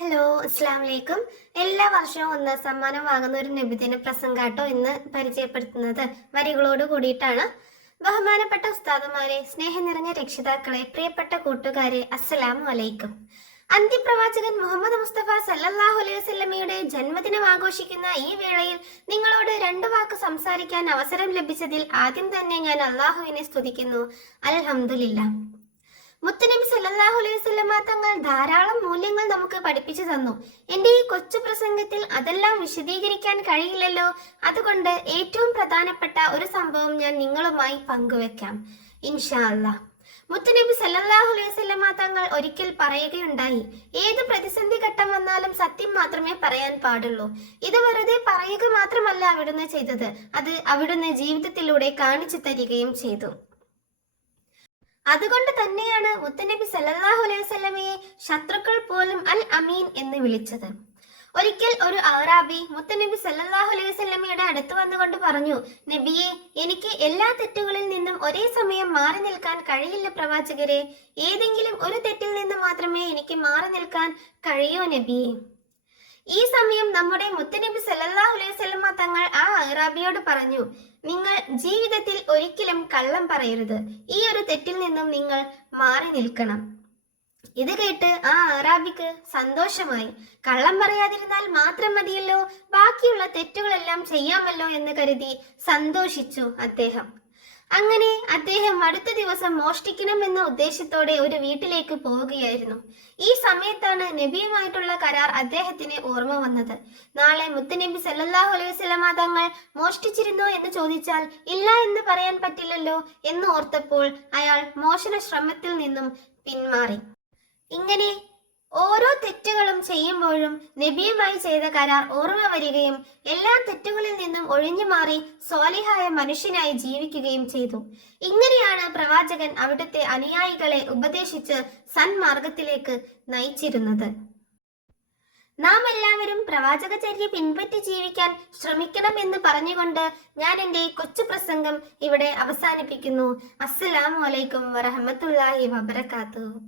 Hello, അസ്സാം വലൈക്കും. എല്ലാ വർഷവും ഒന്നാം സമ്മാനം വാങ്ങുന്ന ഒരു നബിദിന പ്രസംഗാട്ടോ ഇന്ന് പരിചയപ്പെടുത്തുന്നത് വരികളോട് കൂടിയിട്ടാണ്. ബഹുമാനപ്പെട്ട ഉസ്താദുമാരെ, സ്നേഹം നിറഞ്ഞ രക്ഷിതാക്കളെ, പ്രിയപ്പെട്ട കൂട്ടുകാരെ, അസ്സലാമു അലൈക്കും. അന്ത്യപ്രവാചകൻ മുഹമ്മദ് മുസ്തഫ സല്ലല്ലാഹു അലൈഹി വസല്ലമയുടെ ജന്മദിനം ആഘോഷിക്കുന്ന ഈ വേളയിൽ നിങ്ങളോട് രണ്ടു വാക്ക് സംസാരിക്കാൻ അവസരം ലഭിച്ചതിൽ ആദ്യം തന്നെ ഞാൻ അള്ളാഹുവിനെ സ്തുതിക്കുന്നു. അൽഹംദുലില്ലാ. മുത്തുനബി സല്ലല്ലാഹു അലൈഹി വസല്ലമ തങ്ങൾ ധാരാളം മൂല്യങ്ങൾ നമുക്ക് പഠിപ്പിച്ചു തന്നു. എന്റെ ഈ കൊച്ചു പ്രസംഗത്തിൽ അതെല്ലാം വിശദീകരിക്കാൻ കഴിയില്ലല്ലോ. അതുകൊണ്ട് ഏറ്റവും പ്രധാനപ്പെട്ട ഒരു സംഭവം ഞാൻ നിങ്ങളുമായി പങ്കുവെക്കാം, ഇൻഷാ അല്ലാഹ്. മുത്തുനബി സല്ലല്ലാഹു അലൈഹി വസല്ലമ തങ്ങൾ ഒരിക്കൽ പറയുകയുണ്ടായി, ഏത് പ്രതിസന്ധി ഘട്ടം വന്നാലും സത്യം മാത്രമേ പറയാൻ പാടുള്ളൂ. ഇത് വെറുതെ പറയുക മാത്രമല്ല അവിടുന്ന് ചെയ്തത്, അത് അവിടുന്ന് ജീവിതത്തിലൂടെ കാണിച്ചു തരികയും ചെയ്തു. അതുകൊണ്ട് തന്നെയാണ് മുത്തനബി സല്ലല്ലാഹു അലൈഹി വസല്ലമയെ ശത്രുക്കൾ പോലും അൽ അമീൻ എന്ന് വിളിച്ചത്. ഒരിക്കൽ ഒരു അറാബി മുത്തനബി സല്ലല്ലാഹു അലൈഹി വസല്ലമയുടെ അടുത്ത് വന്നുകൊണ്ട് പറഞ്ഞു, നബിയെ, എനിക്ക് എല്ലാ തെറ്റുകളിൽ നിന്നും ഒരേ സമയം മാറി നിൽക്കാൻ കഴിയില്ല പ്രവാചകരെ. ഏതെങ്കിലും ഒരു തെറ്റിൽ നിന്ന് മാത്രമേ എനിക്ക് മാറി നിൽക്കാൻ കഴിയൂ നബിയെ. ഈ സമയം നമ്മുടെ മുത്തനബി സല്ലല്ലാഹു അലൈഹി വസല്ലമ തങ്ങൾ ആ അറാബിയോട് പറഞ്ഞു, നിങ്ങൾ ജീവിതത്തിൽ ഒരിക്കലും കള്ളം പറയരുത്. ഈ ഒരു തെറ്റിൽ നിന്നും നിങ്ങൾ മാറി നിൽക്കണം. ഇത് കേട്ട് ആ അറാബിക്ക് സന്തോഷമായി. കള്ളം പറയാതിരുന്നാൽ മാത്രം മതിയല്ലോ, ബാക്കിയുള്ള തെറ്റുകളെല്ലാം ചെയ്യാമല്ലോ എന്ന് കരുതി സന്തോഷിച്ചു അദ്ദേഹം. അങ്ങനെ അദ്ദേഹം അടുത്ത ദിവസം മോഷ്ടിക്കണമെന്ന ഉദ്ദേശത്തോടെ ഒരു വീട്ടിലേക്ക് പോവുകയായിരുന്നു. ഈ സമയത്താണ് നബിയുമായിട്ടുള്ള കരാർ അദ്ദേഹത്തിന് ഓർമ്മ വന്നത്. നാളെ മുത്തുനബി സല്ലല്ലാഹു അലൈഹി വസല്ലമ തങ്ങൾ മോഷ്ടിച്ചിരുന്നോ എന്ന് ചോദിച്ചാൽ ഇല്ല എന്ന് പറയാൻ പറ്റില്ലല്ലോ എന്ന് ഓർത്തപ്പോൾ അയാൾ മോഷണ ശ്രമത്തിൽ നിന്നും പിന്മാറി. ഇങ്ങനെ ഓരോ തെറ്റുകളും ചെയ്യുമ്പോഴും നബിയുമായി ചെയ്ത കരാർ ഓർമ്മ വരികയും എല്ലാ തെറ്റുകളിൽ നിന്നും ഒഴിഞ്ഞു മാറി സ്വാലിഹായ മനുഷ്യനായി ജീവിക്കുകയും ചെയ്തു. ഇങ്ങനെയാണ് പ്രവാചകൻ അവിടുത്തെ അനുയായികളെ ഉപദേശിച്ച് സന്മാർഗത്തിലേക്ക് നയിച്ചിരുന്നത്. നാം എല്ലാവരും പ്രവാചകചര്യ പിൻപറ്റി ജീവിക്കാൻ ശ്രമിക്കണമെന്ന് പറഞ്ഞുകൊണ്ട് ഞാൻ എൻ്റെ കൊച്ചു പ്രസംഗം ഇവിടെ അവസാനിപ്പിക്കുന്നു. അസ്സലാമു അലൈക്കും വറഹ്മത്തുള്ളാഹി വബറകാതുഹു.